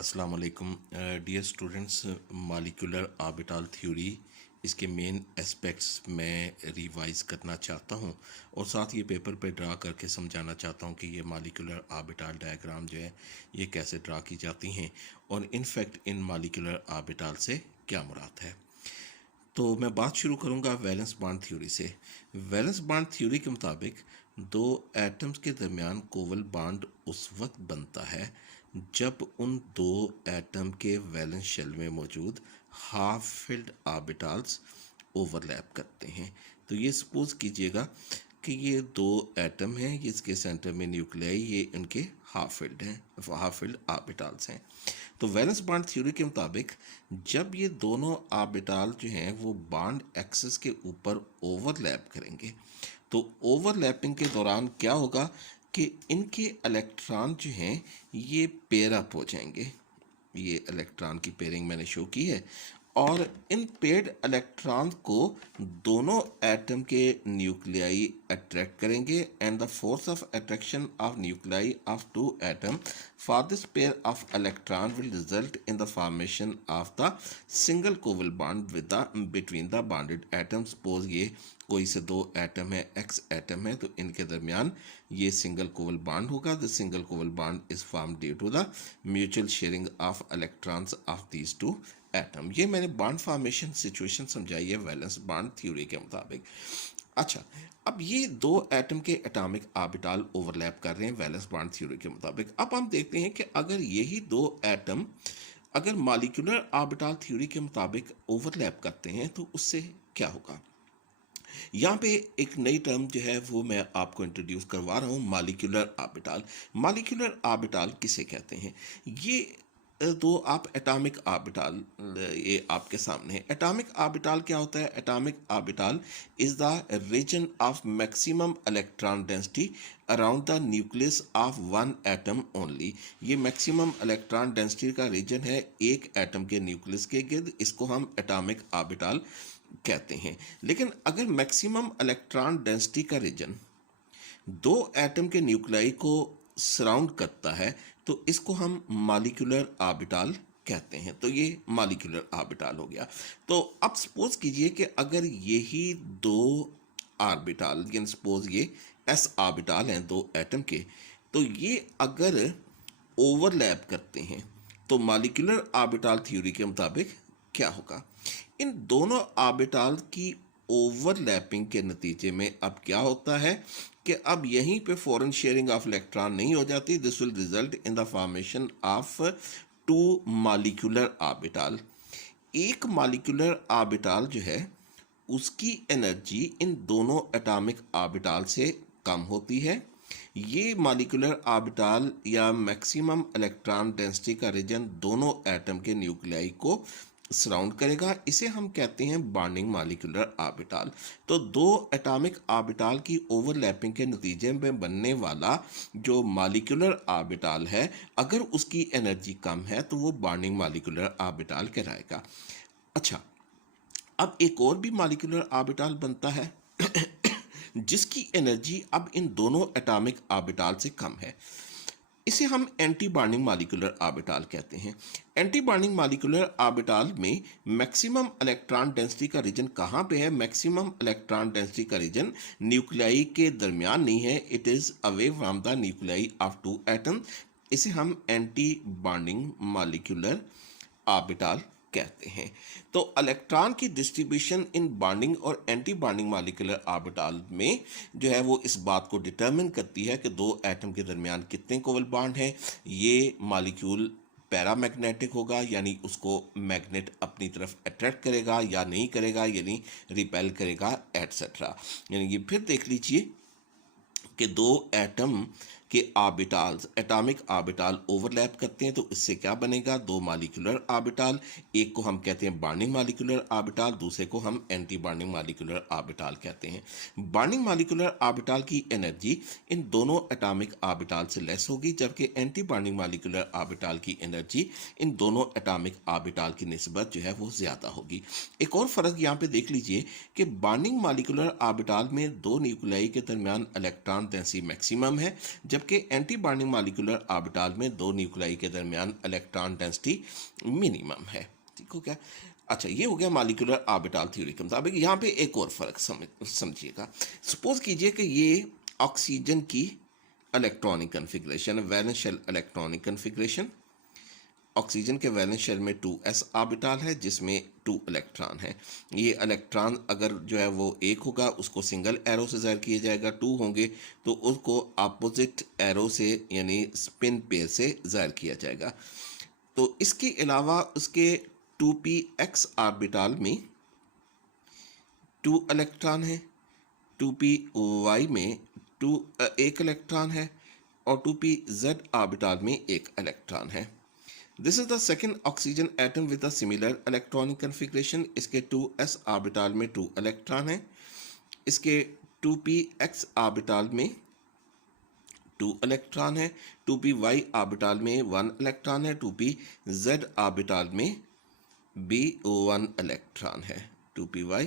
अस्सलाम वालेकुम dear students. Molecular orbital theory इसके मेन एस्पेक्ट्स मैं रिवाइज करना चाहता हूं और साथ ये पेपर पे ड्रा करके समझाना चाहता हूं कि ये मॉलिक्यूलर ऑर्बिटल डायग्राम जो है ये कैसे ड्रा की जाती हैं और इनफैक्ट इन मॉलिक्यूलर ऑर्बिटल से क्या मुराद है। तो मैं बात शुरू करूंगा वैलेंस बॉन्ड थ्योरी से। वैलेंस बॉन्ड थ्योरी के मुताबिक दो एटम्स के दरमियान कोवल बॉन्ड उस वक्त बनता है जब उन दो एटम के वैलेंस शेल में मौजूद हाफ फिल्ड ऑर्बिटल्स ओवरलैप करते हैं। तो ये सपोज कीजिएगा कि ये दो एटम हैं, इसके सेंटर में न्यूक्लियाई, ये इनके हाफ फिल्ड ऑर्बिटल्स हैं। तो वैलेंस बॉन्ड थ्योरी के मुताबिक जब ये दोनों ऑर्बिटल जो हैं वो बॉन्ड एक्सिस के ऊपर ओवरलैप करेंगे तो ओवरलैपिंग के दौरान क्या होगा कि इनके इलेक्ट्रॉन जो हैं ये पेयर अप हो जाएंगे। ये इलेक्ट्रॉन की पेयरिंग मैंने शो की है और इन पेयर्ड इलेक्ट्रॉन को दोनों एटम के न्यूक्लियाई अट्रैक्ट करेंगे and the force of attraction of nuclei of two atom for this pair of electron will result in the formation of the single covalent bond with the between the bonded atom. Suppose ये कोई से दो atom है, x atom है, तो इनके दरमियान ये सिंगल कोवल बॉन्ड होगा। The single covalent bond is form due to the mutual sharing of electrons of these two atom. ये मैंने बॉन्ड फॉर्मेशन सिचुएशन समझाई है वैलेंस बॉन्ड थ्योरी के मुताबिक। अच्छा, अब ये दो एटम के एटॉमिक ऑर्बिटल ओवरलैप कर रहे हैं वैलेंस बॉन्ड थ्योरी के मुताबिक। अब हम देखते हैं कि अगर यही दो एटम अगर मॉलिक्यूलर ऑर्बिटल थ्योरी के मुताबिक ओवरलैप करते हैं तो उससे क्या होगा। यहाँ पे एक नई टर्म जो है वो मैं आपको इंट्रोड्यूस करवा रहा हूँ, मॉलिक्यूलर ऑर्बिटल। मॉलिक्यूलर ऑर्बिटल किसे कहते हैं? ये दो आप एटॉमिक ऑर्बिटल ये आपके सामने है। एटॉमिक ऑर्बिटल क्या होता है? Atomic orbital is the region of maximum electron density around the nucleus of one atom only. ये मैक्सिमम इलेक्ट्रॉन डेंसिटी का रीजन है एक एटम के न्यूक्लियस के गिर्द, इसको हम एटॉमिक ऑर्बिटल कहते हैं। लेकिन अगर मैक्सिमम इलेक्ट्रॉन डेंसिटी का रीजन दो एटम के न्यूक्लियाई को सराउंड करता है तो इसको हम मॉलिक्यूलर ऑर्बिटल कहते हैं। तो ये मॉलिक्यूलर ऑर्बिटल हो गया। तो अब सपोज कीजिए कि अगर यही दो ऑर्बिटल, यानी सपोज ये एस ऑर्बिटल हैं दो एटम के, तो ये अगर ओवरलैप करते हैं तो मॉलिक्यूलर ऑर्बिटल थ्योरी के मुताबिक क्या होगा। इन दोनों ऑर्बिटल की ओवरलैपिंग के नतीजे में अब क्या होता है कि अब यहीं पे फॉरेन शेयरिंग ऑफ इलेक्ट्रॉन नहीं हो जाती। This will result in the formation of two molecular orbital. एक मॉलिक्यूलर ऑर्बिटल जो है उसकी एनर्जी इन दोनों एटॉमिक ऑर्बिटल से कम होती है। ये मॉलिक्यूलर ऑर्बिटल या मैक्सिमम इलेक्ट्रॉन डेंसिटी का रीजन दोनों एटम के न्यूक्लियाई को सराउंड करेगा। इसे हम कहते हैं बॉन्डिंग मॉलिक्यूलर ऑर्बिटल। तो दो एटॉमिक ऑर्बिटल की ओवरलैपिंग के नतीजे में बनने वाला जो मॉलिक्यूलर ऑर्बिटल है, अगर उसकी एनर्जी कम है तो वो बॉन्डिंग मॉलिक्यूलर ऑर्बिटल कहलाएगा। अच्छा, अब एक और भी मॉलिक्यूलर ऑर्बिटल बनता है जिसकी एनर्जी अब इन दोनों एटॉमिक ऑर्बिटल से कम है। इसे हम एंटी बॉन्डिंग मॉलिक्यूलर ऑर्बिटल कहते हैं। एंटी बॉन्डिंग मॉलिक्यूलर ऑर्बिटल में मैक्सिमम इलेक्ट्रॉन डेंसिटी का रीजन कहाँ पे है? मैक्सिमम इलेक्ट्रॉन डेंसिटी का रीजन न्यूक्लियाई के दरमियान नहीं है, it is away from the nuclei of two atom. इसे हम एंटी बॉन्डिंग मॉलिक्यूलर ऑर्बिटल कहते हैं। तो इलेक्ट्रॉन की डिस्ट्रीब्यूशन इन बॉन्डिंग और एंटी बॉन्डिंग मॉलिक्यूलर ऑर्बिटल में जो है वो इस बात को डिटरमिन करती है कि दो एटम के दरमियान कितने कोवल बॉन्ड हैं। ये मॉलिक्यूल पैरामैग्नेटिक होगा, यानी उसको मैग्नेट अपनी तरफ अट्रैक्ट करेगा या नहीं करेगा, यानी रिपेल करेगा एटसेट्रा। यानी कि फिर देख लीजिए कि दो एटम के ऑर्बिटल्स एटॉमिक ऑर्बिटल ओवरलैप करते हैं तो इससे क्या बनेगा? दो मॉलिक्यूलर ऑर्बिटल। एक को हम कहते हैं बॉन्डिंग मॉलिक्यूलर ऑर्बिटल, दूसरे को हम एंटी बॉन्डिंग मॉलिक्यूलर ऑर्बिटल कहते हैं। बॉन्डिंग मॉलिक्यूलर ऑर्बिटल की एनर्जी इन दोनों एटॉमिक ऑर्बिटल से लेस होगी, जबकि एंटी बॉन्डिंग मॉलिक्यूलर ऑर्बिटल की एनर्जी इन दोनों एटॉमिक ऑर्बिटल की निस्बत जो है वो ज़्यादा होगी। एक और फ़र्क यहाँ पे देख लीजिए कि बॉन्डिंग मॉलिक्यूलर ऑर्बिटल में दो न्यूक्लियाई के दरमियान इलेक्ट्रॉन डेंसिटी मैक्सिमम है, जब जबकि एंटी बॉन्डिंग मॉलिक्यूलर ऑर्बिटल में दो न्यूक्लियाई के दरमियान इलेक्ट्रॉन डेंसिटी मिनिमम है। ठीक हो गया। अच्छा, ये हो गया मॉलिक्यूलर ऑर्बिटल थ्योरी के मुताबिक। यहाँ पे एक और फर्क समझिएगा। सपोज कीजिए कि ये ऑक्सीजन की electronic configuration, valence shell electronic configuration. Oxygen के वैलेंस शेल में 2s ऑर्बिटल है जिसमें 2 इलेक्ट्रॉन है। ये इलेक्ट्रॉन अगर जो है वो एक होगा उसको सिंगल एरो से ज़ाहिर किया जाएगा, 2 होंगे तो उसको अपोजिट एरो से यानी स्पिन पेयर से ज़ाहिर किया जाएगा। तो इसके अलावा उसके 2px ऑर्बिटल में 2 इलेक्ट्रॉन है, 2py में एक इलेक्ट्रॉन है और 2pz ऑर्बिटल में एक इलेक्ट्रॉन है। This is the second oxygen atom with a similar electronic configuration. इसके 2s ऑर्बिटल में 2 इलेक्ट्रॉन है, इसके 2px ऑर्बिटल में 2 इलेक्ट्रॉन है, 2py ऑर्बिटल में 1 इलेक्ट्रॉन है, 2pz ऑर्बिटल में भी 1 इलेक्ट्रॉन है, 2py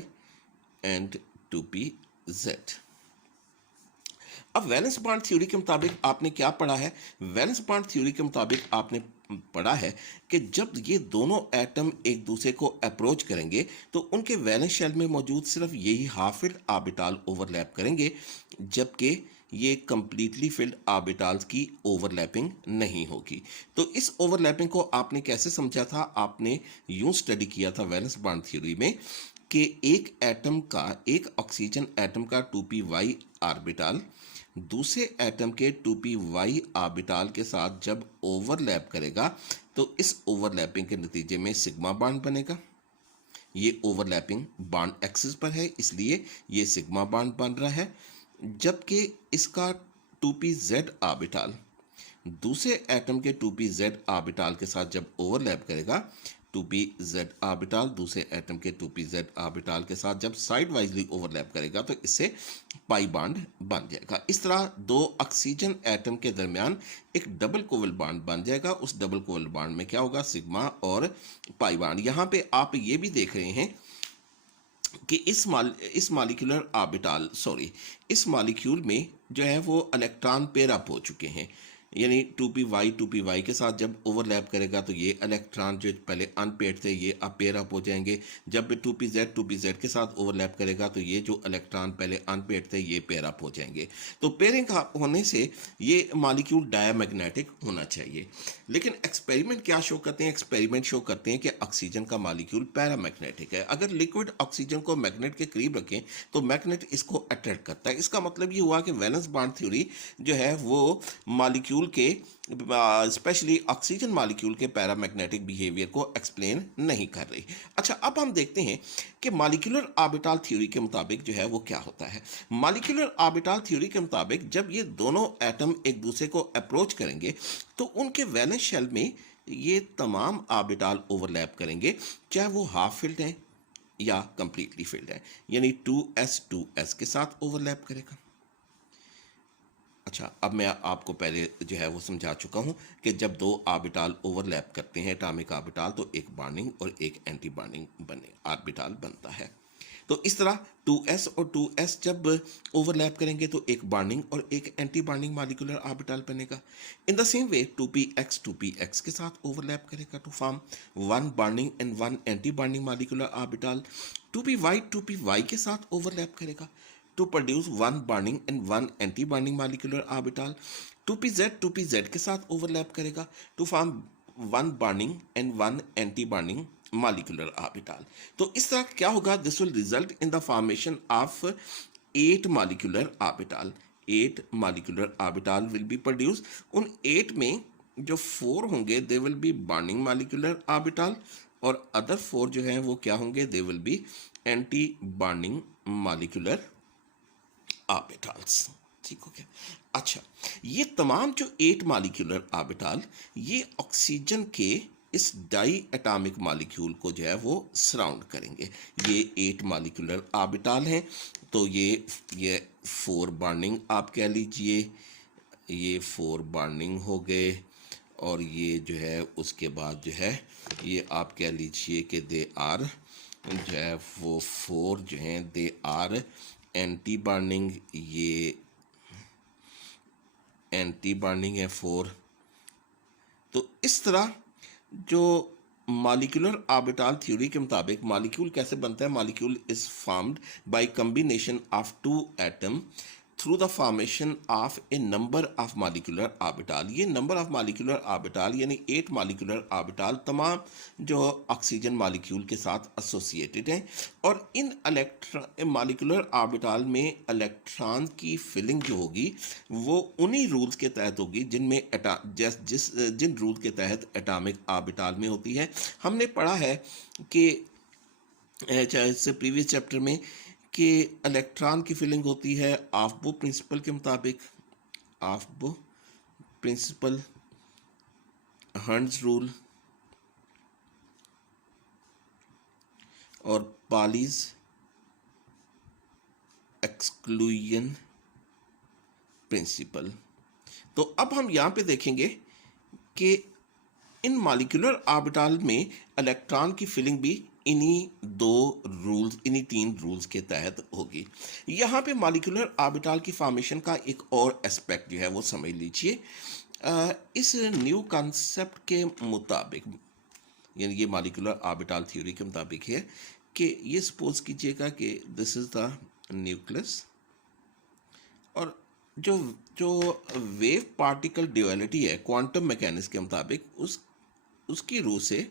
एंड 2pz। अब वैलेंस बॉन्ड थ्योरी के मुताबिक आपने क्या पढ़ा है? वैलेंस बॉन्ड थ्योरी के मुताबिक आपने पढ़ा है कि जब ये दोनों एटम एक दूसरे को अप्रोच करेंगे तो उनके वैलेंस शेल में मौजूद सिर्फ यही हाफ फिल्ड ऑर्बिटल ओवरलैप करेंगे, जबकि ये कंप्लीटली फिल्ड ऑर्बिटल्स की ओवरलैपिंग नहीं होगी। तो इस ओवरलैपिंग को आपने कैसे समझा था? आपने यूं स्टडी किया था वैलेंस बॉन्ड थ्योरी में कि एक ऑक्सीजन एटम का 2py ऑर्बिटल दूसरे एटम के 2py ऑर्बिटल के साथ जब ओवरलैप करेगा तो इस ओवरलैपिंग के नतीजे में सिग्मा बॉन्ड बनेगा। ये ओवरलैपिंग बॉन्ड एक्सिस पर है इसलिए ये सिग्मा बॉन्ड बन रहा है, जबकि इसका 2pz ऑर्बिटल दूसरे एटम के 2pz ऑर्बिटल के साथ जब ओवरलैप करेगा, 2pz ऑर्बिटल दूसरे एटम के 2pz ऑर्बिटल के साथ जब साइड वाइजली ओवरलैप करेगा तो इससे पाई बॉन्ड बन जाएगा। इस तरह दो ऑक्सीजन एटम के दरमियान एक डबल कोवल बॉन्ड बन जाएगा। उस डबल कोवल बॉन्ड में क्या होगा? सिग्मा और पाई बॉन्ड। यहाँ पे आप ये भी देख रहे हैं कि इस मॉलिक्यूल में जो है वो इलेक्ट्रॉन पेयर अप हो चुके हैं, यानी 2py के साथ जब ओवरलैप करेगा तो ये इलेक्ट्रॉन जो पहले अनपेयर्ड थे ये अब पेयर अप हो जाएंगे। जब 2pz के साथ ओवरलैप करेगा तो ये जो इलेक्ट्रॉन पहले अनपेयर्ड थे ये पेयर अप हो जाएंगे। तो पेयरिंग होने से ये मॉलिक्यूल डायमैग्नेटिक होना चाहिए। लेकिन एक्सपेरिमेंट क्या शो करते हैं? एक्सपेरिमेंट शो करते हैं कि ऑक्सीजन का मॉलिक्यूल पैरामैग्नेटिक है। अगर लिक्विड ऑक्सीजन को मैग्नेट के करीब रखें तो मैग्नेट इसको अट्रैक्ट करता है। इसका मतलब ये हुआ कि वैलेंस बॉन्ड थ्योरी जो है वो मॉलिक्यूल के स्पेशली ऑक्सीजन मॉलिक्यूल के पैरामैग्नेटिक बिहेवियर को एक्सप्लेन नहीं कर रही। अच्छा, अब हम देखते हैं कि मॉलिक्यूलर ऑर्बिटल थ्योरी के मुताबिक जो है वो क्या होता है। मॉलिक्यूलर ऑर्बिटल थ्योरी के मुताबिक जब ये दोनों एटम एक दूसरे को अप्रोच करेंगे तो उनके वैलेंस शेल में ये तमाम ऑर्बिटल ओवरलैप करेंगे, चाहे वो हाफ फिल्ड हैं या कंप्लीटली फिल्ड है, यानी 2s के साथ ओवरलैप करेगा। अच्छा, अब मैं आपको पहले जो है वो समझा चुका हूँ कि जब दो ऑर्बिटल ओवरलैप करते हैं एटॉमिक ऑर्बिटल तो एक बॉन्डिंग और एक एंटी बॉन्डिंग ऑर्बिटल बनता है। तो इस तरह 2s और 2s जब ओवरलैप करेंगे तो एक बॉन्डिंग और एक एंटी बॉन्डिंग मॉलिक्यूलर ऑर्बिटल बनेगा। In the same way 2px के साथ ओवरलैप करेगा to form 1 bonding and 1 anti bonding molecular orbital. 2py के साथ ओवरलैप करेगा to produce 1 bonding and 1 anti bonding molecular orbital। 2pz के साथ ओवरलैप करेगा to form 1 bonding and 1 anti bonding molecular orbital। तो इस तरह क्या होगा? This will result in the formation of 8 molecular orbital। 8 molecular orbital will be produced। उन 8 में जो 4 होंगे they will be bonding molecular orbital और other 4 जो हैं वो क्या होंगे? they will be anti bonding molecular orbitals. ठीक हो गया। अच्छा, ये तमाम जो 8 मॉलिक्यूलर ऑर्बिटल ये ऑक्सीजन के इस डाई एटॉमिक मॉलिक्यूल को जो है वो सराउंड करेंगे। ये 8 मॉलिक्यूलर ऑर्बिटल हैं तो ये 4 बॉन्डिंग आप कह लीजिए, ये 4 बॉन्डिंग हो गए और ये जो है उसके बाद जो है ये आप कह लीजिए कि दे आर जो है वो 4 जो हैं दे आर एंटी बॉन्डिंग। ये एंटी बॉन्डिंग है 4। तो इस तरह जो मॉलिक्यूलर ऑर्बिटल थ्योरी के मुताबिक मॉलिक्यूल कैसे बनता है, molecule is formed by combination of two atom through the formation of a number of molecular orbital. ये नंबर ऑफ मॉलिक्यूलर ऑर्बिटल यानी 8 मॉलिक्यूलर ऑर्बिटल तमाम जो ऑक्सीजन मॉलिक्यूल के साथ एसोसिएटेड हैं, और इन इलेक्ट्रॉन मॉलिक्यूलर ऑर्बिटल में इलेक्ट्रॉन की फिलिंग जो होगी वो उन्हीं रूल्स के तहत होगी जिनमें जिन रूल के तहत एटॉमिक ऑर्बिटल में होती है। हमने पढ़ा है कि चाहे इससे प्रीवियस चैप्टर में कि इलेक्ट्रॉन की फिलिंग होती है ऑफ-बो प्रिंसिपल के मुताबिक, ऑफ-बो प्रिंसिपल, हर्ट्ज रूल और पॉलीज एक्सक्लूजन प्रिंसिपल। तो अब हम यहाँ पे देखेंगे कि इन मॉलिक्यूलर ऑर्बिटल में इलेक्ट्रॉन की फिलिंग भी इन्हीं 3 रूल्स के तहत होगी। यहाँ पे मॉलिक्यूलर ऑर्बिटल की फॉर्मेशन का एक और एस्पेक्ट जो है वो समझ लीजिए। इस न्यू कॉन्सेप्ट के मुताबिक, यानी ये मॉलिक्यूलर ऑर्बिटल थ्योरी के मुताबिक है कि ये सपोज कीजिएगा कि दिस इज द न्यूक्लियस, और जो वेव पार्टिकल ड्यूअलिटी है क्वांटम मैकेनिक्स के मुताबिक उसकी रूह से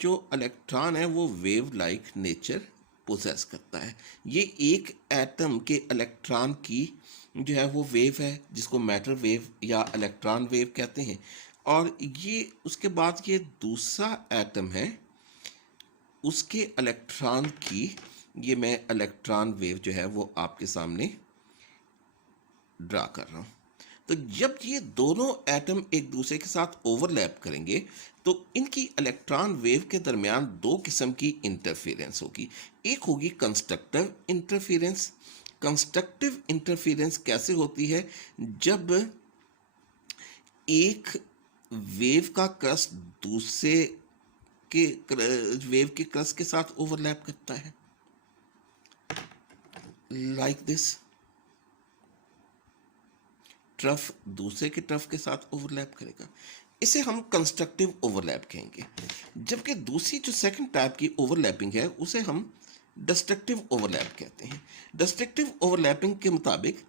जो इलेक्ट्रॉन है वो वेव लाइक नेचर पोजेस करता है। ये एक एटम के इलेक्ट्रॉन की जो है वो वेव है जिसको मैटर वेव या इलेक्ट्रॉन वेव कहते हैं, और ये उसके बाद ये दूसरा एटम है उसके इलेक्ट्रॉन की, ये मैं इलेक्ट्रॉन वेव जो है वो आपके सामने ड्रा कर रहा हूँ। तो जब ये दोनों एटम एक दूसरे के साथ ओवरलैप करेंगे तो इनकी इलेक्ट्रॉन वेव के दरमियान 2 किस्म की इंटरफेरेंस होगी। एक होगी कंस्ट्रक्टिव इंटरफेरेंस। कंस्ट्रक्टिव इंटरफेरेंस कैसे होती है? जब एक वेव का क्रस्ट दूसरे के वेव के क्रस्ट के साथ ओवरलैप करता है, लाइक दिस। ट्रफ दूसरे के ट्रफ के साथ ओवरलैप करेगा, इसे हम कंस्ट्रक्टिव ओवरलैप कहेंगे। जबकि दूसरी जो सेकंड टाइप की ओवरलैपिंग है उसे हम डिस्ट्रक्टिव ओवरलैप कहते हैं। डिस्ट्रक्टिव ओवरलैपिंग के मुताबिक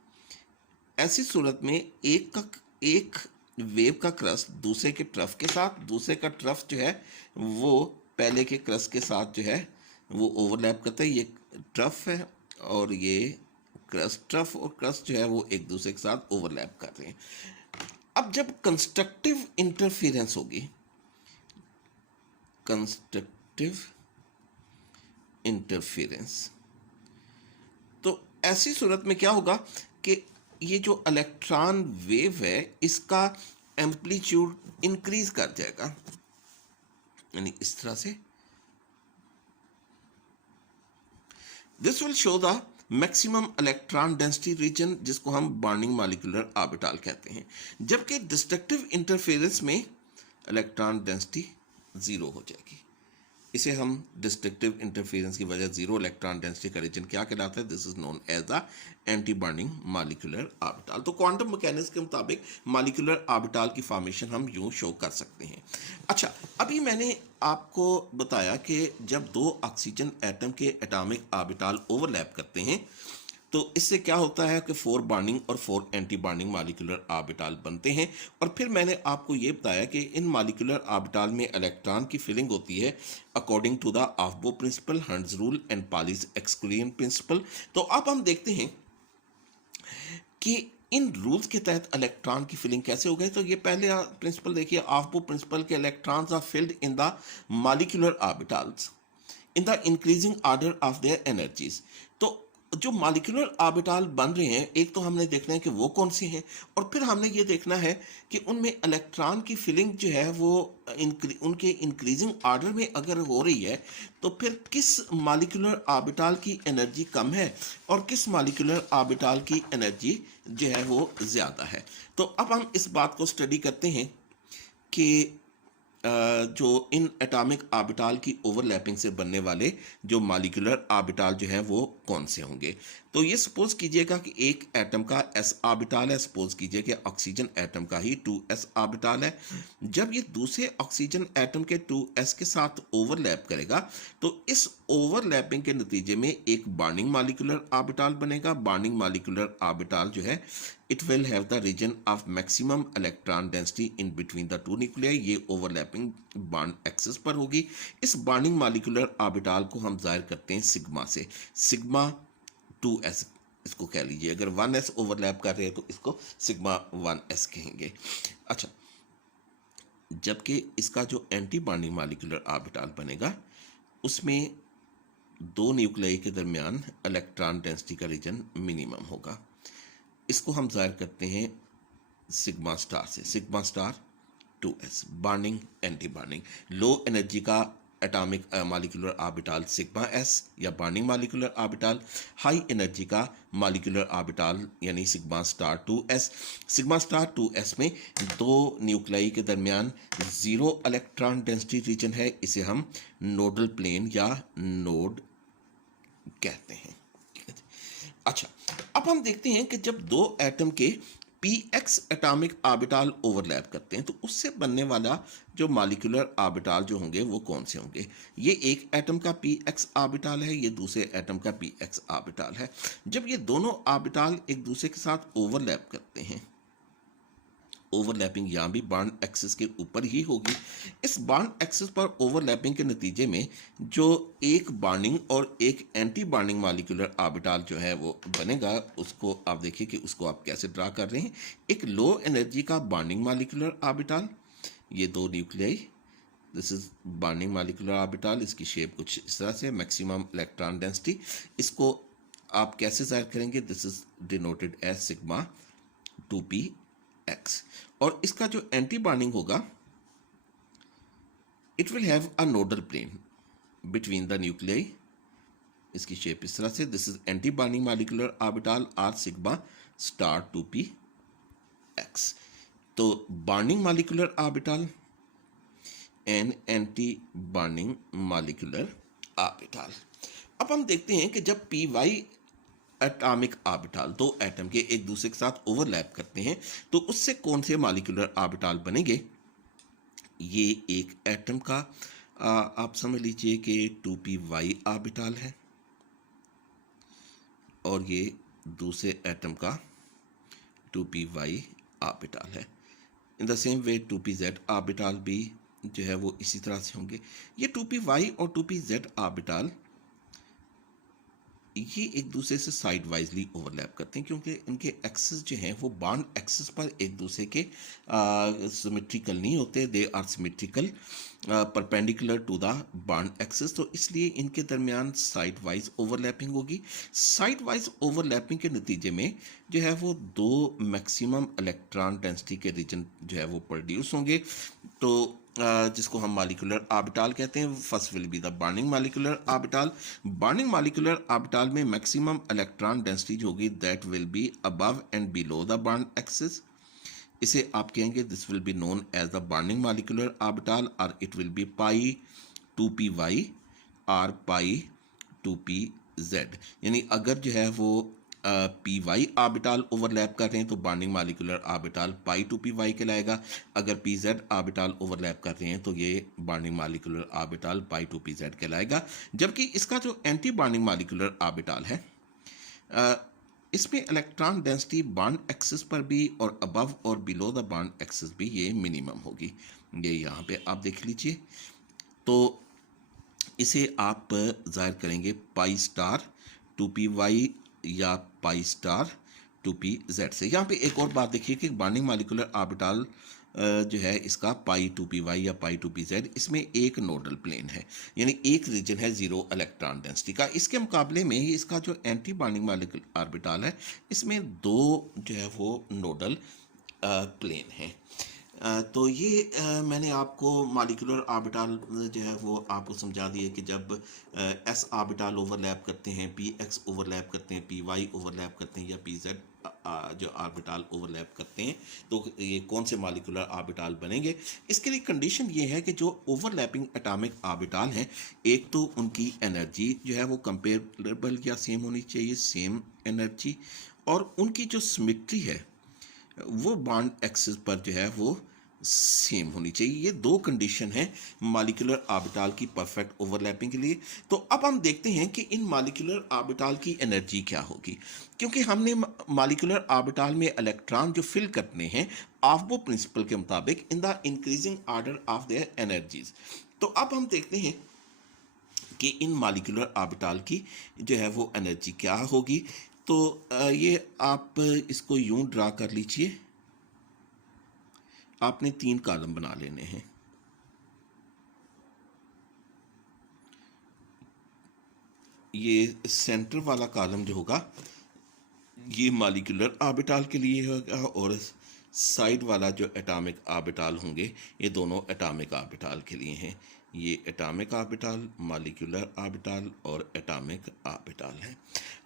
ऐसी सूरत में एक वेव का क्रस्ट दूसरे के ट्रफ के साथ, दूसरे का ट्रफ जो है वो पहले के क्रस्ट के साथ जो है वो ओवरलैप करता है। ये ट्रफ है और ये क्रस्ट, ट्रफ और क्रस्ट जो है वो एक दूसरे के साथ ओवरलैप कर रहे हैं। अब जब कंस्ट्रक्टिव इंटरफेरेंस होगी, कंस्ट्रक्टिव इंटरफेरेंस, तो ऐसी सूरत में क्या होगा कि ये जो इलेक्ट्रॉन वेव है इसका एम्पलीट्यूड इंक्रीज कर जाएगा, यानी इस तरह से। This will show the maximum electron density region, जिसको हम बॉन्डिंग मॉलिक्यूलर ऑर्बिटल कहते हैं। जबकि डिस्ट्रक्टिव इंटरफेरेंस में इलेक्ट्रॉन डेंसिटी 0 हो जाएगी। इसे हम डिस्ट्रक्टिव इंटरफेरेंस की वजह 0 इलेक्ट्रॉन डेंसिटी का रीजन क्या कहलाता है? This is known as the anti bonding molecular orbital. तो क्वांटम मैकेनिक्स के मुताबिक मॉलिक्यूलर ऑर्बिटल की फॉर्मेशन हम यूं शो कर सकते हैं। अच्छा, अभी मैंने आपको बताया कि जब 2 ऑक्सीजन एटम के एटॉमिक ऑर्बिटल ओवरलैप करते हैं तो इससे क्या होता है कि 4 बॉन्डिंग और 4 एंटी बॉन्डिंग मॉलिक्यूलर ऑर्बिटल बनते हैं। और फिर मैंने आपको ये बताया कि इन मॉलिक्यूलर ऑर्बिटल में इलेक्ट्रॉन की फिलिंग होती है according to the aufbau principle, Hund's rule and Pauli's exclusion principle. तो अब हम देखते हैं कि इन रूल्स के तहत इलेक्ट्रॉन की फिलिंग कैसे हो गई। तो ये पहले प्रिंसिपल देखिए, ऑफ-बो प्रिंसिपल के electrons are filled in the molecular orbitals in the increasing order of their energies. तो जो मॉलिक्यूलर ऑर्बिटल बन रहे हैं, एक तो हमने देखना है कि वो कौन सी हैं, और फिर हमने ये देखना है कि उनमें इलेक्ट्रॉन की फिलिंग जो है वो उनके इंक्रीजिंग ऑर्डर में अगर हो रही है तो फिर किस मॉलिक्यूलर ऑर्बिटल की एनर्जी कम है और किस मॉलिक्यूलर ऑर्बिटल की एनर्जी जो है वो ज़्यादा है। तो अब हम इस बात को स्टडी करते हैं कि जो इन एटॉमिक ऑर्बिटल की ओवरलैपिंग से बनने वाले जो मॉलिक्यूलर ऑर्बिटल जो है वो कौन से होंगे। तो ये सपोज कीजिएगा कि एक एटम का s ऑर्बिटल है, सपोज कीजिए कि ऑक्सीजन एटम का ही 2s ऑर्बिटल है। जब ये दूसरे ऑक्सीजन एटम के 2s के साथ ओवरलैप करेगा तो इस ओवरलैपिंग के नतीजे में एक बॉन्डिंग मॉलिक्यूलर ऑर्बिटल बनेगा। बॉन्डिंग मॉलिक्यूलर ऑर्बिटल जो है it will have the region of maximum electron density in between the two nuclei. ये ओवरलैपिंग बॉन्ड एक्सिस पर होगी। इस बॉन्डिंग मॉलिक्यूलर ऑर्बिटल को हम जाहिर करते हैं सिग्मा से, सिग्मा 2s इसको कह लीजिए। अगर 1s ओवरलैप कर रहे हैं तो इसको सिग्मा 1s कहेंगे। अच्छा, जबकि इसका जो एंटी बॉन्डिंग मॉलिक्यूलर ऑर्बिटल बनेगा उसमें दो न्यूक्लियाई के दरमियान इलेक्ट्रॉन डेंसिटी का रीजन मिनिमम होगा। इसको हम जाहिर करते हैं सिग्मा स्टार से, sigma star 2s bonding anti bonding. Low energy का atomic molecular orbital sigma s या bonding molecular orbital, high energy का मॉलिक्यूलर ऑर्बिटल यानी sigma star 2s। Sigma star 2s में दो न्यूक्लियाई के दरमियान जीरो इलेक्ट्रॉन डेंसिटी रीजन है, इसे हम नोडल प्लेन या नोड कहते हैं। अच्छा, अब हम देखते हैं कि जब दो एटम के px एटॉमिक ऑर्बिटल ओवरलैप करते हैं तो उससे बनने वाला जो मॉलिक्यूलर ऑर्बिटल जो होंगे वो कौन से होंगे। ये एक एटम का px ऑर्बिटल है, ये दूसरे एटम का px ऑर्बिटल है। जब ये दोनों ऑर्बिटल एक दूसरे के साथ ओवरलैप करते हैं, ओवरलैपिंग यहाँ भी बॉन्ड एक्सिस के ऊपर ही होगी। इस बॉन्ड एक्सिस पर ओवरलैपिंग के नतीजे में जो एक बॉन्डिंग और एक एंटी बॉन्डिंग मॉलिक्यूलर ऑर्बिटल जो है वो बनेगा, उसको आप देखिए कि उसको आप कैसे ड्रा कर रहे हैं। एक लो एनर्जी का बॉन्डिंग मॉलिक्यूलर ऑर्बिटल, ये दो nuclei, this is bonding molecular orbital, इसकी शेप कुछ इस तरह से, मैक्सिमम इलेक्ट्रॉन डेंसिटी। इसको आप कैसे जाहिर करेंगे, this is denoted as sigma 2p(x). और इसका जो एंटी बॉन्डिंग होगा it will have a nodal plane between the nuclei, इसकी शेप इस तरह से, this is anti bonding molecular orbital or sigma star 2p(x). तो bonding molecular orbital and anti bonding molecular orbital. अब हम देखते हैं कि जब py एटॉमिक ऑर्बिटल दो एटम के एक दूसरे के साथ ओवरलैप करते हैं तो उससे कौन से मॉलिक्यूलर ऑर्बिटल बनेंगे। ये एक एटम का आप समझ लीजिए कि 2py ऑर्बिटल है और ये दूसरे एटम का 2py ऑर्बिटल है। In the same way 2pz orbital भी जो है वो इसी तरह से होंगे। ये 2py और 2pz ऑर्बिटल ये एक दूसरे से साइड वाइजली ओवरलैप करते हैं क्योंकि इनके एक्सिस जो हैं वो बॉन्ड एक्सिस पर एक दूसरे के सिमेट्रिकल नहीं होते, they are symmetrical perpendicular to the bond axis. तो इसलिए इनके दरमियान साइड वाइज ओवरलैपिंग होगी। साइड वाइज ओवरलैपिंग के नतीजे में जो है वो दो मैक्सिमम इलेक्ट्रॉन डेंसिटी के रीजन जो है वो प्रोड्यूस होंगे। तो जिसको हम मॉलिक्यूलर ऑर्बिटल कहते हैं। First will be the bonding molecular orbital. Bonding molecular orbital में मैक्सिमम इलेक्ट्रॉन डेंसिटी जो होगी that will be above and below the bond axis. इसे आप कहेंगे this will be known as the bonding molecular orbital और it will be pi 2py और पाई 2pz। यानी अगर जो है वो py ऑर्बिटल ओवरलैप कर रहे हैं तो बॉन्डिंग मॉलिक्यूलर ऑर्बिटल पाई 2py कहलाएगा। अगर pz ऑर्बिटल ओवरलैप कर रहे हैं तो ये बॉन्डिंग मॉलिक्यूलर ऑर्बिटल पाई 2pz कहलाएगा। जबकि इसका जो एंटी बॉन्डिंग मॉलिक्यूलर ऑर्बिटल है इसमें इलेक्ट्रॉन डेंसिटी बॉन्ड एक्सिस पर भी और अबव और बिलो द बॉन्ड एक्सिस भी ये मिनिमम होगी। ये यहाँ पे आप देख लीजिए। तो इसे आप जाहिर करेंगे पाई स्टार 2py या पाई स्टार 2pz से। यहाँ पे एक और बात देखिए कि बॉन्डिंग मॉलिक्यूलर ऑर्बिटल जो है इसका पाई 2py या पाई 2pz, इसमें एक नोडल प्लेन है यानी एक रीजन है जीरो इलेक्ट्रॉन डेंसिटी का। इसके मुकाबले में ही इसका जो एंटी बॉन्डिंग मॉलिक्यूलर ऑर्बिटल है इसमें दो जो है वो नोडल प्लेन है। तो ये मैंने आपको मॉलिक्यूलर ऑर्बिटल जो है वो आपको समझा दिए कि जब एस ऑर्बिटल ओवरलैप करते हैं, पी एक्स ओवरलैप करते हैं, पी वाई ओवरलैप करते हैं या पी जेड जो ऑर्बिटल ओवरलैप करते हैं, तो ये कौन से मॉलिक्यूलर ऑर्बिटल बनेंगे। इसके लिए कंडीशन ये है कि जो ओवरलैपिंग एटॉमिक ऑर्बिटल हैं, एक तो उनकी एनर्जी जो है वो कंपेरेबल या सेम होनी चाहिए, सेम एनर्जी, और उनकी जो सिमेट्री है वो बॉन्ड एक्सिस पर जो है वो सेम होनी चाहिए। ये दो कंडीशन है मॉलिक्यूलर ऑर्बिटल की परफेक्ट ओवरलैपिंग के लिए। तो अब हम देखते हैं कि इन मॉलिक्यूलर ऑर्बिटल की एनर्जी क्या होगी, क्योंकि हमने मॉलिक्यूलर ऑर्बिटल में इलेक्ट्रॉन जो फिल करने हैं ऑफबो प्रिंसिपल के मुताबिक इन the increasing order of their energies. तो अब हम देखते हैं कि इन मॉलिक्यूलर ऑर्बिटल की जो है वो एनर्जी क्या होगी। तो ये आप इसको यूं ड्रा कर लीजिए। आपने 3 कॉलम बना लेने हैं। ये सेंटर वाला कॉलम जो होगा ये मॉलिक्यूलर ऑर्बिटल के लिए होगा, और साइड वाला जो एटॉमिक ऑर्बिटल होंगे ये दोनों एटॉमिक ऑर्बिटल के लिए हैं। ये एटॉमिक ऑर्बिटल, मॉलिक्यूलर ऑर्बिटल और एटॉमिक ऑर्बिटल है।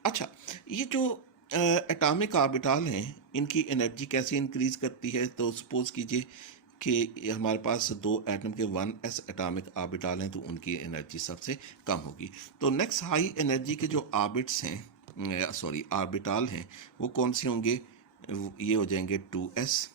अच्छा, ये जो एटॉमिक ऑर्बिटल हैं इनकी एनर्जी कैसे इंक्रीज करती है। तो सपोज कीजिए कि हमारे पास दो एटम के 1s एटॉमिक ऑर्बिटल हैं, तो उनकी एनर्जी सबसे कम होगी। तो नेक्स्ट हाई एनर्जी के जो ऑर्बिट्स हैं, सॉरी ऑर्बिटल हैं, वो कौन से होंगे। ये हो जाएंगे 2s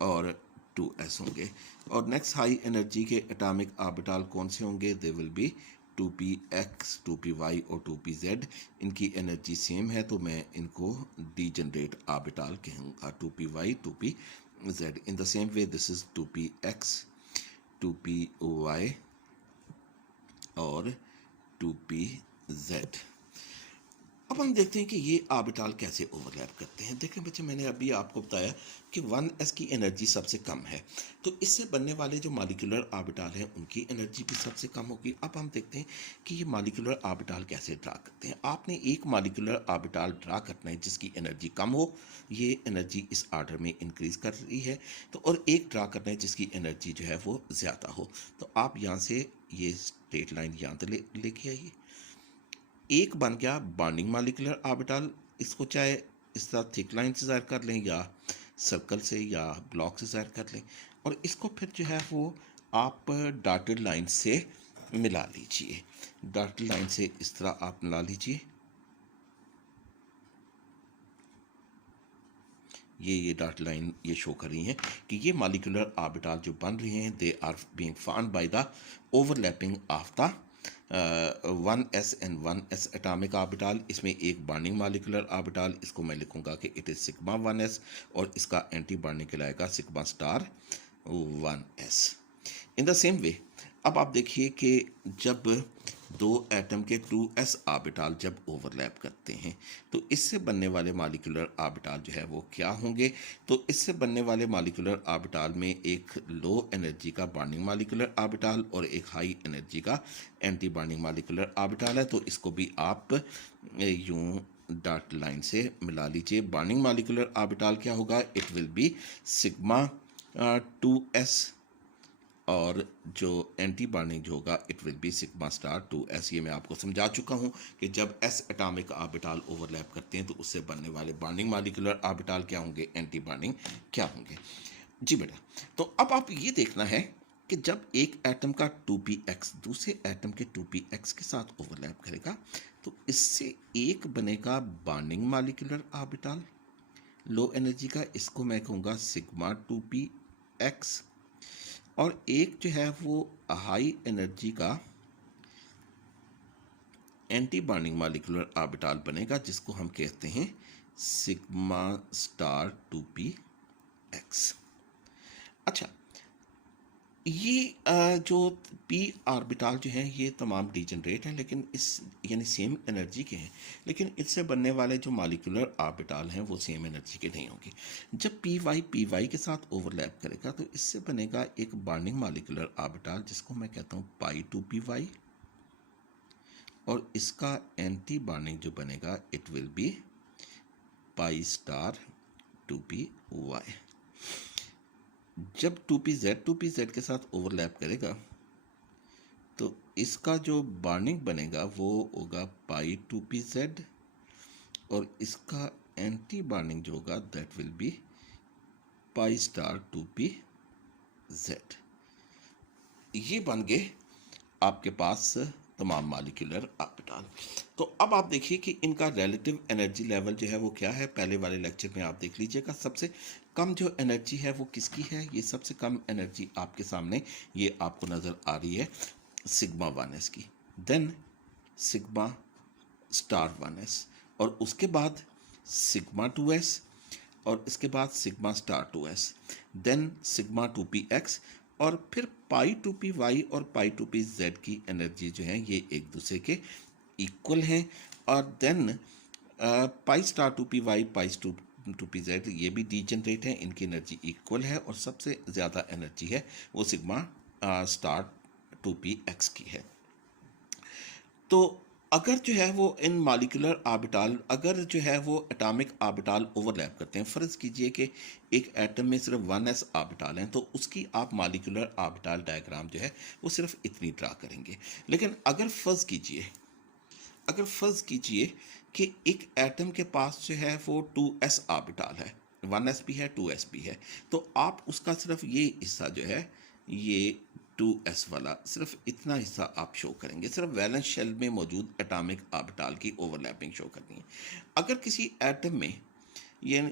और 2s होंगे। और नेक्स्ट हाई एनर्जी के एटॉमिक ऑर्बिटल कौन से होंगे। They will be 2px, 2py और 2pz। इनकी एनर्जी सेम है, तो मैं इनको डीजनरेट ऑर्बिटल कहूँगा, 2py 2pz। In the same way this is 2px, 2py और 2pz। अब हम देखते हैं कि ये ऑर्बिटल कैसे ओवरलैप करते हैं। देखें बच्चे, मैंने अभी आपको बताया कि 1s की एनर्जी सबसे कम है, तो इससे बनने वाले जो मॉलिक्यूलर ऑर्बिटल हैं उनकी एनर्जी भी सबसे कम होगी। अब हम देखते हैं कि ये मॉलिक्यूलर ऑर्बिटल कैसे ड्रा करते हैं। आपने एक मॉलिक्यूलर ऑर्बिटल ड्रा करना है जिसकी एनर्जी कम हो, ये एनर्जी इस ऑर्डर में इंक्रीज कर रही है, तो और एक ड्रा करना है जिसकी एनर्जी जो है वो ज़्यादा हो। तो आप यहाँ से ये स्ट्रेट लाइन यहाँ तक लेके आइए। एक बन गया बॉन्डिंग मॉलिक्यूलर ऑर्बिटल। इसको चाहे इस तरह थिक लाइन से ज़ाहिर कर लें या सर्कल से या ब्लॉक से ज़ाहिर कर लें, और इसको फिर जो है वो आप डॉटेड लाइन से मिला लीजिए। डॉटेड लाइन से इस तरह आप मिला लीजिए। ये डॉट लाइन ये शो कर रही हैं कि ये मॉलिक्यूलर ऑर्बिटल जो बन रहे हैं they are being formed by the overlapping of the 1s एंड 1s एटॉमिक ऑर्बिटल। इसमें एक बॉन्डिंग मॉलिक्यूलर ऑर्बिटल, इसको मैं लिखूंगा कि इट इज सिग्मा 1s, और इसका एंटी बॉन्डिंग कहलाएगा sigma star 1s। In the same way अब आप देखिए कि जब दो एटम के 2s ऑर्बिटल जब ओवरलैप करते हैं तो इससे बनने वाले मॉलिक्यूलर ऑर्बिटल जो है वो क्या होंगे। तो इससे बनने वाले मॉलिक्यूलर ऑर्बिटल में एक लो एनर्जी का बॉन्डिंग मॉलिक्यूलर ऑर्बिटल और एक हाई एनर्जी का एंटी बॉन्डिंग मॉलिक्यूलर ऑर्बिटल है। तो इसको भी आप यूं डॉट लाइन से मिला लीजिए। बॉन्डिंग मॉलिक्यूलर ऑर्बिटल क्या होगा, it will B sigma 2s, और जो एंटी बॉन्डिंग जो होगा it will B sigma star 2s। ये मैं आपको समझा चुका हूँ कि जब s एटॉमिक ऑर्बिटल ओवरलैप करते हैं तो उससे बनने वाले बॉन्डिंग मॉलिक्यूलर ऑर्बिटल क्या होंगे, एंटी बॉन्डिंग क्या होंगे। जी बेटा, तो अब आप ये देखना है कि जब एक एटम का 2px दूसरे एटम के 2px के साथ ओवरलैप करेगा तो इससे एक बनेगा बॉन्डिंग मॉलिक्यूलर ऑर्बिटल लो एनर्जी का, इसको मैं कहूँगा सिग्मा 2px, और एक जो है वो हाई एनर्जी का एंटी बॉन्डिंग मॉलिक्यूलर ऑर्बिटल बनेगा जिसको हम कहते हैं सिग्मा स्टार 2px। अच्छा, ये जो p ऑर्बिटल जो हैं ये तमाम डीजनरेट हैं, लेकिन इस यानी सेम एनर्जी के हैं, लेकिन इससे बनने वाले जो मॉलिक्यूलर ऑर्बिटल हैं वो सेम एनर्जी के नहीं होंगे। जब py के साथ ओवरलैप करेगा तो इससे बनेगा एक बॉन्डिंग मॉलिक्यूलर ऑर्बिटल जिसको मैं कहता हूँ पाई 2py, और इसका एंटी बॉन्डिंग जो बनेगा it will be pi star 2py। जब 2pz के साथ ओवरलैप करेगा तो इसका जो बॉन्डिंग बनेगा वो होगा पाई 2pz, और इसका एंटी बॉन्डिंग जो होगा that will be pi star 2pz। ये बन गए आपके पास तमाम मॉलिक्यूलर ऑर्बिटल। तो अब आप देखिए कि इनका रिलेटिव एनर्जी लेवल जो है वो क्या है। पहले वाले लेक्चर में आप देख लीजिएगा, सबसे कम जो एनर्जी है वो किसकी है। ये सबसे कम एनर्जी आपके सामने ये आपको नज़र आ रही है सिग्मा 1s की, देन सिग्मा स्टार 1s, और उसके बाद सिग्मा 2s, और इसके बाद sigma star 2s, then sigma 2px, और फिर पाई 2py और पाई 2pz की एनर्जी जो है ये एक दूसरे के इक्वल हैं। और देन पाई स्टार 2py पाई 2pz ये भी डीजनरेट है, इनकी एनर्जी इक्वल है, और सबसे ज़्यादा एनर्जी है वो सिग्मा स्टार 2px की है। तो अगर जो है वो इन मॉलिक्यूलर ऑर्बिटल, अगर जो है वो एटॉमिक ऑर्बिटल ओवरलैप करते हैं, फ़र्ज़ कीजिए कि एक एटम में सिर्फ 1s ऑर्बिटल हैं, तो उसकी आप मॉलिक्यूलर ऑर्बिटल डायग्राम जो है वो सिर्फ इतनी ड्रा करेंगे। लेकिन अगर फ़र्ज़ कीजिए कि एक एटम के पास जो है वो 2s ऑर्बिटल है, 1s भी है 2s भी है, तो आप उसका सिर्फ ये हिस्सा जो है ये 2s वाला सिर्फ इतना हिस्सा आप शो करेंगे, सिर्फ वैलेंस शेल में मौजूद एटॉमिक ऑर्बिटल की ओवरलैपिंग शो करनी है। अगर किसी एटम में ये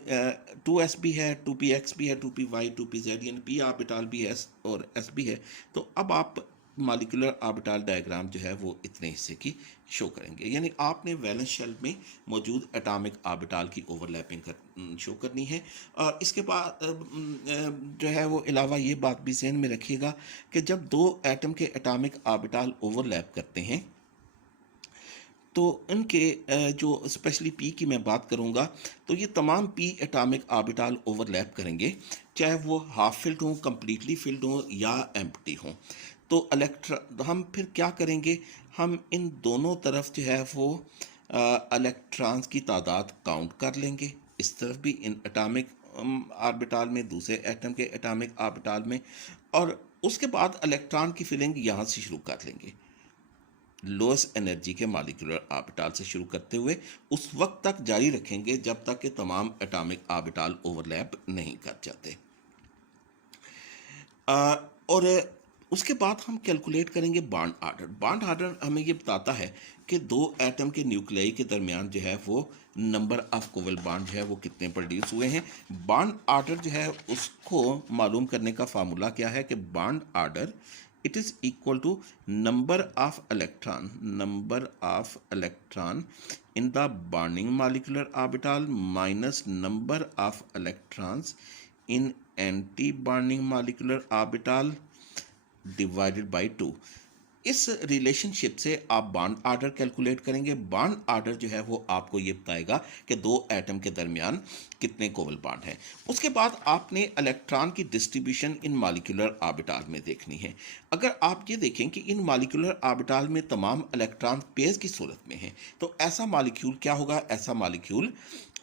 2s भी है, 2px भी है, 2py 2pz यानी p ऑर्बिटल भी है और s भी है, तो अब आप मॉलिक्यूलर ऑर्बिटल डायग्राम जो है वो इतने हिस्से की शो करेंगे। यानी आपने वैलेंस शेल में मौजूद एटॉमिक ऑर्बिटल की ओवरलैपिंग शो करनी है। और इसके बाद जो है वो अलावा ये बात भी ज़हन में रखिएगा कि जब दो एटम के एटॉमिक ऑर्बिटल ओवरलैप करते हैं तो इनके जो स्पेशली पी की मैं बात करूंगा, तो ये तमाम पी एटॉमिक ऑर्बिटल ओवरलैप करेंगे, चाहे वो हाफ फिल्ड हों, कंप्लीटली फिल्ड हों या एम्प्टी हों। तो हम फिर क्या करेंगे, हम इन दोनों तरफ जो है वो इलेक्ट्रॉन्स की तादाद काउंट कर लेंगे, इस तरफ भी इन एटॉमिक ऑर्बिटल में, दूसरे एटम के एटॉमिक ऑर्बिटल में, और उसके बाद इलेक्ट्रॉन की फिलिंग यहाँ से शुरू कर लेंगे, लोएस्ट एनर्जी के मॉलिक्यूलर ऑर्बिटल से शुरू करते हुए उस वक्त तक जारी रखेंगे जब तक कि तमाम एटॉमिक ऑर्बिटल ओवरलैप नहीं कर जाते। और उसके बाद हम कैलकुलेट करेंगे बॉन्ड ऑर्डर। बॉन्ड ऑर्डर हमें ये बताता है कि दो एटम के न्यूक्लियाई के दरमियान जो है वो नंबर ऑफ कोवल बॉन्ड जो है वो कितने प्रोड्यूस हुए हैं। बॉन्ड ऑर्डर जो है उसको मालूम करने का फार्मूला क्या है कि bond order it is equal to number of electron in the bonding molecular orbital minus number of electrons in anti-bonding molecular orbital divided by 2। इस रिलेशनशिप से आप बॉन्ड ऑर्डर कैलकुलेट करेंगे। बॉन्ड ऑर्डर जो है वो आपको ये बताएगा कि दो एटम के दरमियान कितने कोवल बॉन्ड हैं। उसके बाद आपने इलेक्ट्रॉन की डिस्ट्रीब्यूशन इन मॉलिक्यूलर ऑर्बिटल में देखनी है। अगर आप ये देखें कि इन मॉलिक्यूलर ऑर्बिटल में तमाम इलेक्ट्रॉन पेयर्स की सूरत में हैं, तो ऐसा मॉलिक्यूल क्या होगा, ऐसा मॉलिक्यूल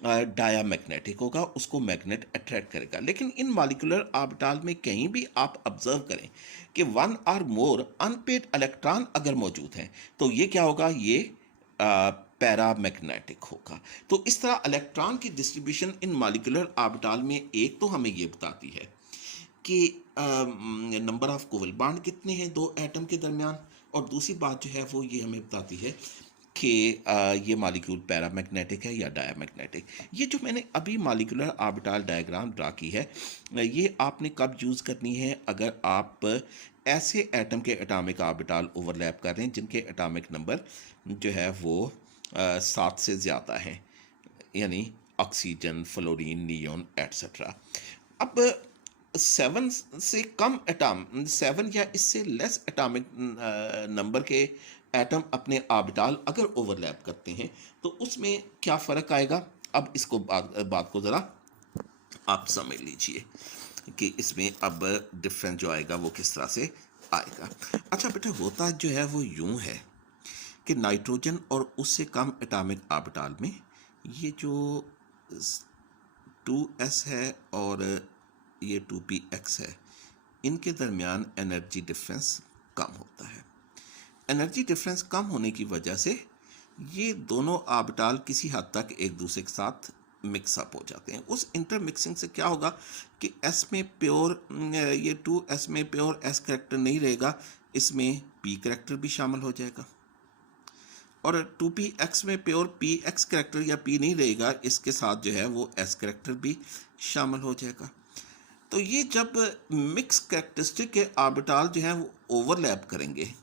डायामैग्नेटिक होगा, उसको मैग्नेट अट्रैक्ट करेगा। लेकिन इन मॉलिक्यूलर ऑर्बिटल में कहीं भी आप ऑब्जर्व करें कि वन और मोर अनपेड इलेक्ट्रॉन अगर मौजूद हैं, तो ये क्या होगा, ये पैरामैग्नेटिक होगा। तो इस तरह इलेक्ट्रॉन की डिस्ट्रीब्यूशन इन मॉलिक्यूलर ऑर्बिटल में एक तो हमें ये बताती है कि नंबर ऑफ कोवल बॉन्ड कितने हैं दो एटम के दरमियान, और दूसरी बात जो है वो ये हमें बताती है कि ये मॉलिक्यूल पैरामैग्नेटिक है या डायामैग्नेटिक। ये जो मैंने अभी मॉलिक्यूलर ऑर्बिटल डायग्राम ड्रा की है, ये आपने कब यूज़ करनी है, अगर आप ऐसे एटम के एटॉमिक ऑर्बिटल ओवरलैप कर रहे हैं जिनके एटॉमिक नंबर जो है वो 7 से ज़्यादा हैं, यानी ऑक्सीजन, फ्लोरीन, नियोन एट्सेट्रा। अब 7 से कम एटम, 7 या इससे लेस एटॉमिक नंबर के एटम अपने ऑर्बिटल अगर ओवरलैप करते हैं तो उसमें क्या फ़र्क आएगा। अब इसको बात को ज़रा आप समझ लीजिए कि इसमें अब डिफरेंस जो आएगा वो किस तरह से आएगा। अच्छा बेटा, होता जो है वो यूं है कि नाइट्रोजन और उससे कम एटॉमिक ऑर्बिटल में ये जो 2s है और ये 2px है, इनके दरमियान एनर्जी डिफरेंस कम होता है। एनर्जी डिफरेंस कम होने की वजह से ये दोनों ऑर्बिटल किसी हद तक एक दूसरे के साथ मिक्सअप हो जाते हैं। उस इंटरमिक्सिंग से क्या होगा कि एस में प्योर ये 2s में प्योर एस करेक्टर नहीं रहेगा, इसमें p करेक्टर भी शामिल हो जाएगा। और 2px में प्योर px करेक्टर या p नहीं रहेगा, इसके साथ जो है वो s करेक्टर भी शामिल हो जाएगा। तो ये जब मिक्स कैरेक्टरिस्टिक के ऑर्बिटल जो हैं वो ओवरलैप करेंगे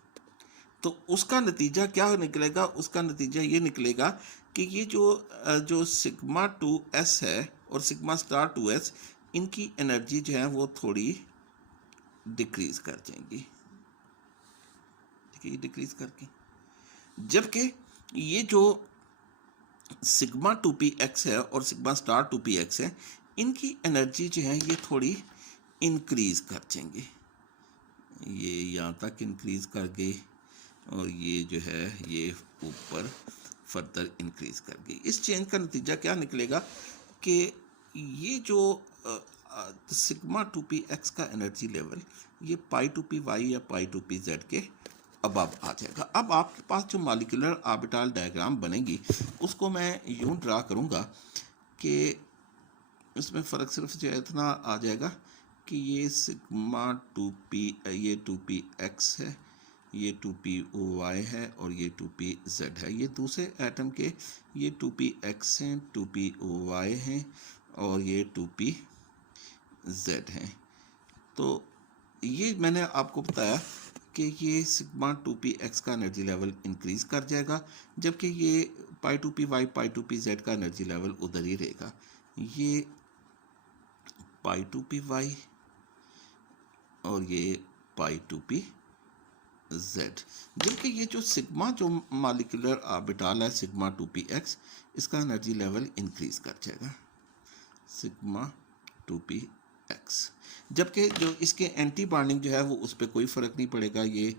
तो उसका नतीजा क्या निकलेगा? उसका नतीजा ये निकलेगा कि ये जो सिग्मा 2s है और सिग्मा स्टार 2s, इनकी एनर्जी जो है वो थोड़ी डिक्रीज कर जाएंगी, ठीक है, ये डिक्रीज करके। जबकि ये जो सिग्मा 2px है और सिग्मा स्टार 2px है, इनकी एनर्जी जो है ये थोड़ी इंक्रीज कर जाएंगे, ये यहाँ तक इंक्रीज कर गई और ये जो है ये ऊपर फर्दर इंक्रीज कर गई। इस चेंज का नतीजा क्या निकलेगा कि ये जो सिग्मा 2px का एनर्जी लेवल ये पाई 2py या पाई 2pz के अबव आ जाएगा। अब आपके पास जो मॉलिक्यूलर ऑर्बिटल डायग्राम बनेगी उसको मैं यूं ड्रा करूँगा कि इसमें फ़र्क सिर्फ जो इतना आ जाएगा कि ये सिग्मा 2p ये 2px है, ये 2py है और ये 2pz है। ये दूसरे एटम के ये 2px हैं, 2py हैं और ये 2pz हैं। तो ये मैंने आपको बताया कि ये सिग्मा 2px का एनर्जी लेवल इंक्रीज़ कर जाएगा, जबकि ये पाई 2py पाई 2pz का एनर्जी लेवल उधर ही रहेगा। ये पाई 2py और ये पाई 2pz, जबकि ये जो सिग्मा जो मॉलिक्यूलर ऑर्बिटल है सिग्मा 2px, इसका एनर्जी लेवल इंक्रीज़ कर जाएगा, सिग्मा 2px। जबकि जो इसके एंटी बॉन्डिंग जो है वो उस पर कोई फ़र्क नहीं पड़ेगा। ये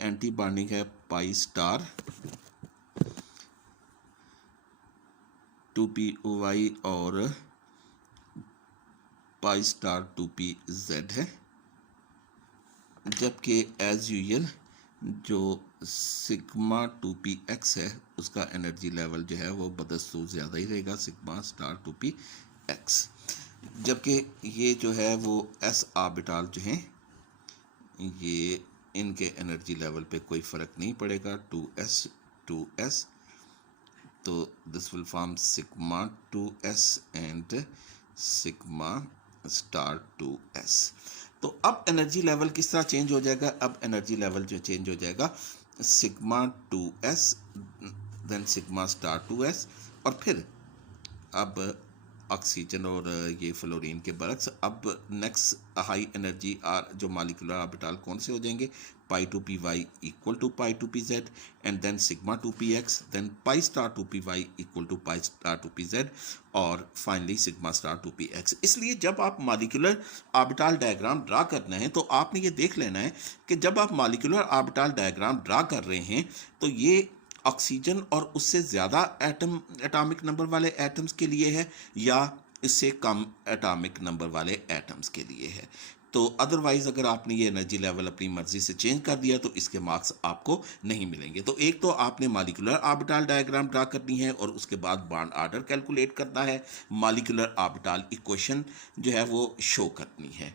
एंटी बॉन्डिंग है पाई स्टार 2py और पाई स्टार 2pz है। जबकि एज यूजुअल जो सिग्मा 2px है उसका एनर्जी लेवल जो है वो बदस्तूर ज़्यादा ही रहेगा, सिग्मा स्टार 2px। जबकि ये जो है वो s ऑर्बिटल जो हैं ये इनके एनर्जी लेवल पे कोई फ़र्क नहीं पड़ेगा, 2s, तो this will form sigma 2s and sigma star 2s। तो अब एनर्जी लेवल किस तरह चेंज हो जाएगा? अब एनर्जी लेवल जो चेंज हो जाएगा sigma 2s then sigma star 2s और फिर अब ऑक्सीजन और ये फ्लोरीन के बरक्स अब नेक्स्ट हाई एनर्जी जो मॉलिक्यूलर ऑर्बिटल कौन से हो जाएंगे? Pi 2py equal to pi 2pz and then sigma 2px then pi star 2py equal to pi star 2pz और फाइनली सिग्मा स्टार 2px। इसलिए जब आप मॉलिक्यूलर ऑर्बिटल डायग्राम ड्रा करना है तो आपने ये देख लेना है कि जब आप मॉलिक्यूलर ऑर्बिटल डायग्राम ड्रा कर रहे हैं तो ये ऑक्सीजन और उससे ज़्यादा एटॉमिक नंबर वाले एटम्स के लिए है या इससे कम एटॉमिक नंबर वाले एटम्स के लिए है। तो अदरवाइज़ अगर आपने ये एनर्जी लेवल अपनी मर्ज़ी से चेंज कर दिया तो इसके मार्क्स आपको नहीं मिलेंगे। तो एक तो आपने मॉलिक्यूलर ऑर्बिटल डायग्राम ड्रा करनी है और उसके बाद बॉन्ड ऑर्डर कैलकुलेट करना है, मॉलिक्यूलर ऑर्बिटल इक्वेशन जो है वो शो करनी है।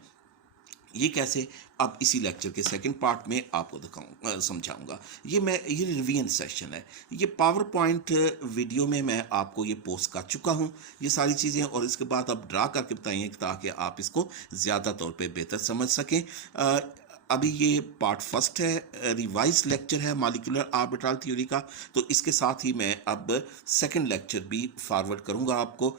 ये कैसे? अब इसी लेक्चर के सेकंड पार्ट में आपको समझाऊंगा। ये रिवीजन सेशन है। ये पावर पॉइंट वीडियो में मैं आपको ये पोस्ट कर चुका हूँ ये सारी चीज़ें, और इसके बाद आप ड्रा करके बताइए ताकि आप इसको ज़्यादा तौर पे बेहतर समझ सकें। अभी ये पार्ट फर्स्ट है, रिवाइज लेक्चर है मॉलिक्यूलर ऑर्बिटल थ्योरी का, तो इसके साथ ही मैं अब सेकंड लेक्चर भी फॉरवर्ड करूंगा आपको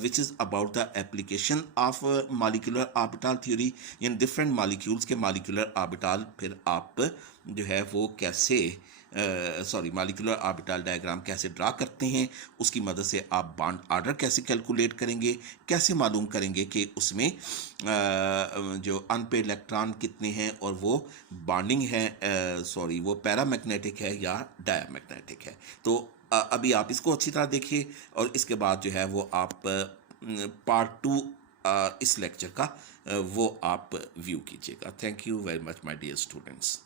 which is about the application of molecular orbital theory in different molecules के मॉलिक्यूलर ऑर्बिटल फिर आप जो है वो कैसे मॉलिक्यूलर ऑर्बिटल डायग्राम कैसे ड्रा करते हैं, उसकी मदद से आप बॉन्ड ऑर्डर कैसे कैलकुलेट करेंगे, कैसे मालूम करेंगे कि उसमें जो अनपेड इलेक्ट्रॉन कितने हैं और वो बॉन्डिंग है वो पैरामैग्नेटिक है या डायमैग्नेटिक है। तो अभी आप इसको अच्छी तरह देखिए और इसके बाद जो है वो आप पार्ट 2 इस लेक्चर का वो आप व्यू कीजिएगा। Thank you very much my dear students.